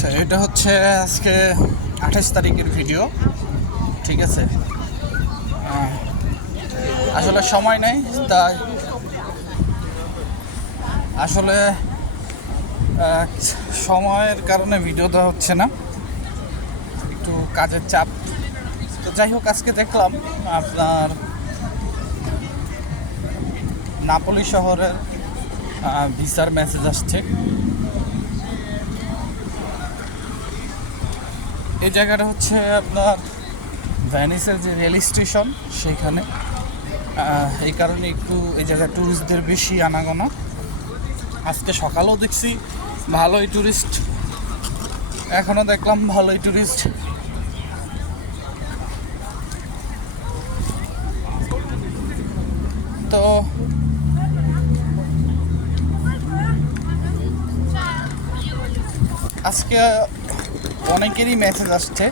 আচ্ছা এটা হচ্ছে আজকে আঠাশ তারিখের ভিডিও ঠিক আছে? আসলে সময় নেই, তাই আসলে সময়ের কারণে ভিডিও দেওয়া হচ্ছে না, একটু কাজের চাপ। তো যাই হোক, আজকে দেখলাম আপনার নাপলি শহরের ভিসার মেসেজ আসছে। এই জায়গাটা হচ্ছে আপনার ভ্যানিসের যে রেল স্টেশন সেইখানে এই কারণে একটু এই জায়গায় ট্যুরিস্টদের বেশি আনাগোনা। আজকে সকালেও দেখছি ভালোই ট্যুরিস্ট এখনও দেখলাম ভালোই ট্যুরিস্ট তো আজকে অনেকেরই মেসেজ আসছে।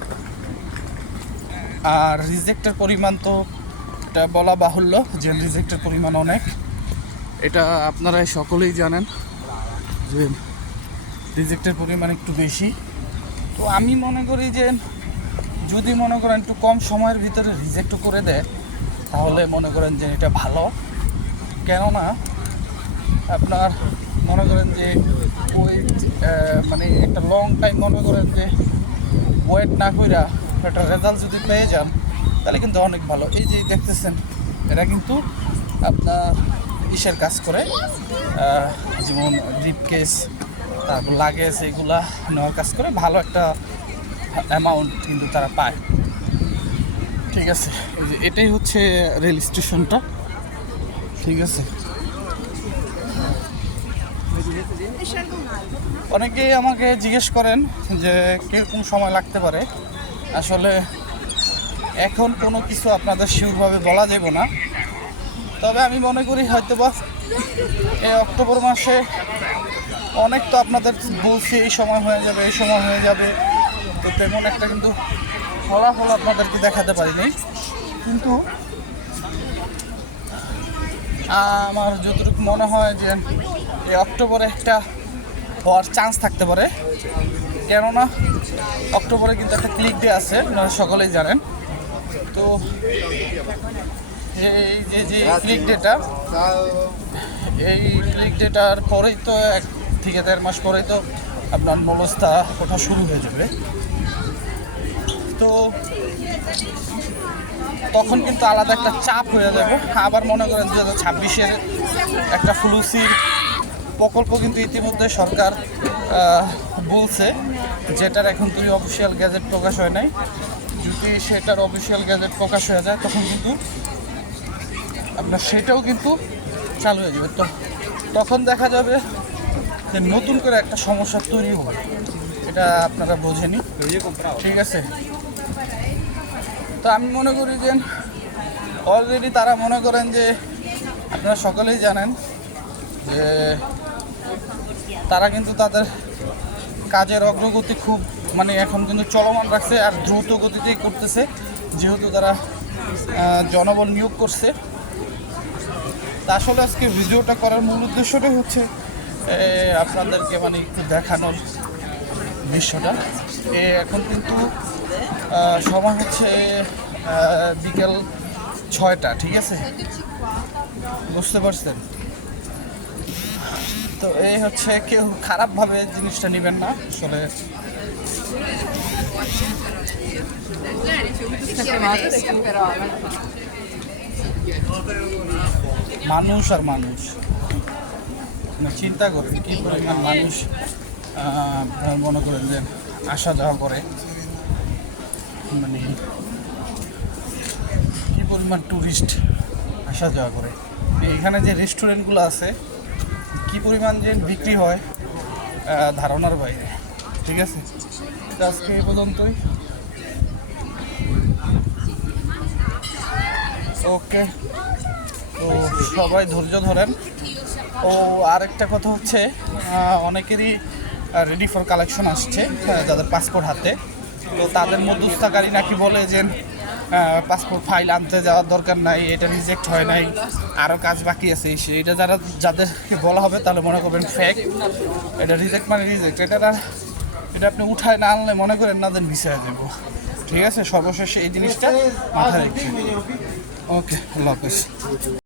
আর রিজেক্টের পরিমাণ তো এটা বলা বাহুল্য যে রিজেক্টের পরিমাণ অনেক। এটা আপনারাই সকলেই জানেন যে রিজেক্টের পরিমাণ একটু বেশি। তো আমি মনে করি যে যদি মনে করেন একটু কম সময়ের ভিতরে রিজেক্ট করে দেয়, তাহলে মনে করেন যে এটা ভালো। কেননা আপনার মনে করেন যে ওই মানে একটা লং টাইম মনে করেন যে ওয়েট না কইরা একটা রেজাল্ট যদি পেয়ে যান, তাহলে কিন্তু অনেক ভালো। এই যে দেখতেছেন এরা কিন্তু আপনার ইসের কাজ করে যেমন রিপ কেস তারপর লাগেজ এগুলা নেওয়ার কাজ করে, ভালো একটা অ্যামাউন্ট কিন্তু তারা পায়। ঠিক আছে? এটাই হচ্ছে রেল স্টেশনটা ঠিক আছে? অনেকেই আমাকে জিজ্ঞেস করেন যে কীরকম সময় লাগতে পারে। আসলে এখন কোনো কিছু আপনাদের শিওরভাবে বলা যাবে না। তবে আমি মনে করি হয়তো বা এই অক্টোবর মাসে অনেক তো আপনাদের বলছি, এই সময় হয়ে যাবে, এই সময় হয়ে যাবে। তো তেমন একটা কিন্তু ফলাফল আপনাদেরকে দেখাতে পারিনি। কিন্তু আমার যতটুকু মনে হয় যে এই অক্টোবরে একটা হওয়ার চান্স থাকতে পারে। কেননা অক্টোবরে কিন্তু একটা ক্লিক ডে আছে, আপনারা সকলেই জানেন। তো এই যে যে ক্লিক ডেটা এই ক্লিক ডেটার পরেই তো এক থেকে দেড় মাস পরেই তো আপনার নলস্তা ওঠা শুরু হয়ে যাবে। তো তখন কিন্তু আলাদা একটা চাপ হয়ে যাবে আবার মনে করেন দু হাজার ছাব্বিশের একটা ফ্লুসির প্রকল্প কিন্তু ইতিমধ্যে সরকার বলছে, যেটার এখন তুই অফিসিয়াল গ্যাজেট প্রকাশ হয় নাই। যদি সেটার অফিসিয়াল গ্যাজেট প্রকাশ হয়ে যায়, তখন কিন্তু আপনার সেটাও কিন্তু চালু হয়ে যাবে। তো তখন দেখা যাবে যে নতুন করে একটা সমস্যা তৈরি হবে। এটা আপনারা বোঝেনি ঠিক আছে? তো আমি মনে করি যে অলরেডি তারা মনে করেন যে আপনারা সকলেই জানেন যে তারা কিন্তু তাদের কাজের অগ্রগতি খুব মানে এখন কিন্তু চলমান রাখছে আর দ্রুত গতিতেই করতেছে। যেহেতু তারা জনবল নিয়োগ করছে। তা আসলে আজকে ভিডিওটা করার মূল উদ্দেশ্যটাই হচ্ছে আপনাদেরকে মানে একটু দেখানোর দৃশ্যটা। এখন কিন্তু সময় হচ্ছে বিকেল ছয়টা, ঠিক আছে? বুঝতে পারছেন? তো এই হচ্ছে, কেউ খারাপভাবে জিনিসটা নেবেন না, আসলে। মানুষ আর মানুষ। মানে চিন্তা করে কি পরিমাণ মানুষ মনে করেন যে আসা যাওয়া করে। মানে কি পরিমাণ ট্যুরিস্ট আসা যাওয়া করে। এখানে যে রেস্টুরেন্টগুলো আছে কি পরিমাণ যে বিক্রি হয় ধারণার বাইরে ঠিক আছে? আজকে এই পর্যন্তই। ওকে তো সবাই ধৈর্য ধরেন। ও আরেকটা কথা হচ্ছে অনেকেরই রেডি ফর কালেকশন আসছে আহ, যাদের পাসপোর্ট হাতে। তো তাদের মধ্যস্থকারী নাকি বলে যে পাসপোর্ট ফাইল আনতে যাওয়ার দরকার নাই, এটা রিজেক্ট হয় নাই আরও কাজ বাকি আছে। এটা যারা, যাদেরকে বলা হবে তাহলে মনে করবেন ফেক এটা রিজেক্ট মানে রিজেক্ট এটা এটা আপনি উঠায় না আনলে মনে করেন না দেন ভিসায় যাব। ঠিক আছে? সর্বশেষে এই জিনিসটা মাথায় রেখে ওকে, আল্লাহ হাফেজ।